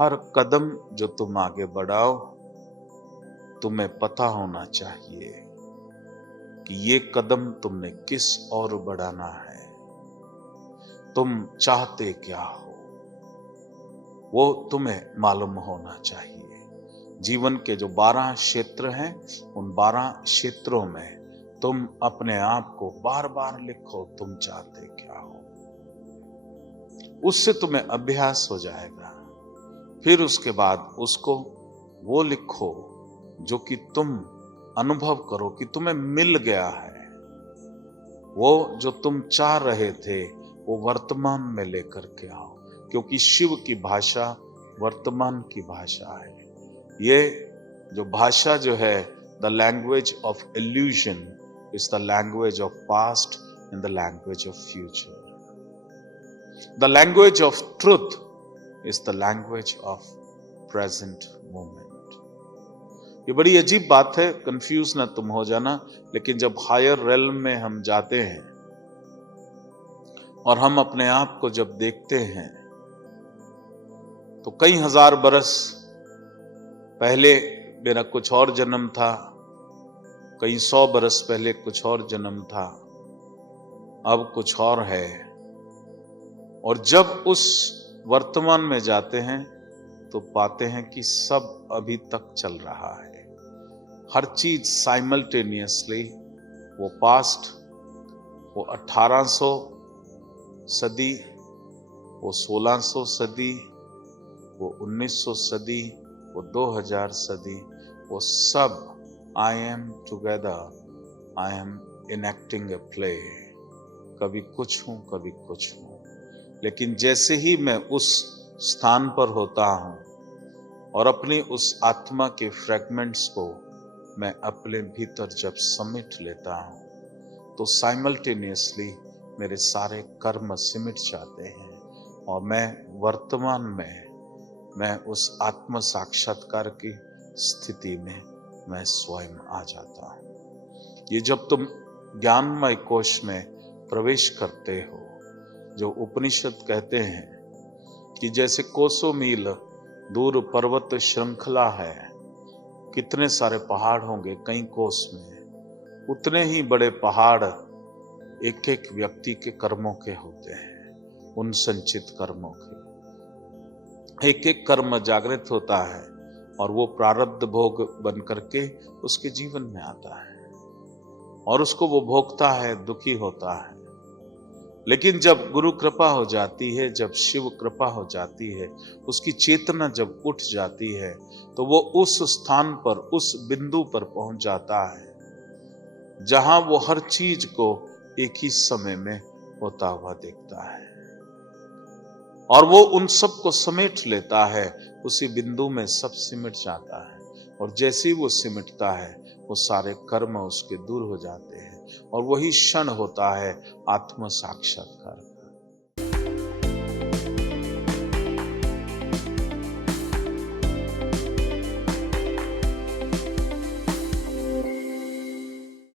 हर कदम जो तुम आगे बढ़ाओ, तुम्हें पता होना चाहिए कि ये कदम तुमने किस ओर बढ़ाना है। तुम चाहते क्या हो, वो तुम्हें मालूम होना चाहिए। जीवन के जो 12 क्षेत्र हैं, उन 12 क्षेत्रों में तुम अपने आप को बार बार लिखो, तुम चाहते क्या हो। उससे तुम्हें अभ्यास हो जाएगा। फिर उसके बाद उसको वो लिखो जो कि तुम अनुभव करो कि तुम्हें मिल गया है। वो जो तुम चाह रहे थे वो वर्तमान में लेकर के आओ, क्योंकि शिव की भाषा वर्तमान की भाषा है। ये जो भाषा जो है, the language of illusion is the language of past and the language of future. The language of truth is the language of present moment. ये बड़ी अजीब बात है, कंफ्यूज ना तुम हो जाना। लेकिन जब हायर रेल्म में हम जाते हैं और हम अपने आप को जब देखते हैं, तो कई हजार बरस पहले मेरा कुछ और जन्म था, कई 100 बरस पहले कुछ और जन्म था, अब कुछ और है। और जब उस वर्तमान में जाते हैं तो पाते हैं कि सब अभी तक चल रहा है। हर चीज साइमल्टेनियसली, वो पास्ट, वो 1800 सदी, वो 1600 सदी, वो 1900 सदी, वो 2000 सदी, वो सब I am together, I am enacting a play. कभी कुछ हूं, कभी कुछ हूं। लेकिन जैसे ही मैं उस स्थान पर होता हूं और अपनी उस आत्मा के फ्रैगमेंट्स को मैं अपने भीतर जब समेट लेता हूं, तो साइमल्टेनियसली मेरे सारे कर्म सिमट जाते हैं और मैं वर्तमान में, मैं उस आत्म साक्षात्कार की स्थिति में मैं स्वयं आ जाता हूं। ये जब तुम ज्ञानमय कोश में प्रवेश करते हो, जो उपनिषद कहते हैं कि जैसे कोसों मील दूर पर्वत श्रृंखला है, कितने सारे पहाड़ होंगे कई कोस में, उतने ही बड़े पहाड़ एक एक व्यक्ति के कर्मों के होते हैं, उन संचित कर्मों के। एक एक कर्म जागृत होता है और वो प्रारब्ध भोग बन करके उसके जीवन में आता है और उसको वो भोगता है, दुखी होता है। लेकिन जब गुरु कृपा हो जाती है, जब शिव कृपा हो जाती है, उसकी चेतना जब उठ जाती है, तो वो उस स्थान पर, उस बिंदु पर पहुंच जाता है जहां वो हर चीज को एक ही समय में होता हुआ देखता है और वो उन सब को समेट लेता है। उसी बिंदु में सब सिमट जाता है और जैसे ही वो सिमटता है, वो सारे कर्म उसके दूर हो जाते हैं और वही क्षण होता है आत्म साक्षात्कार।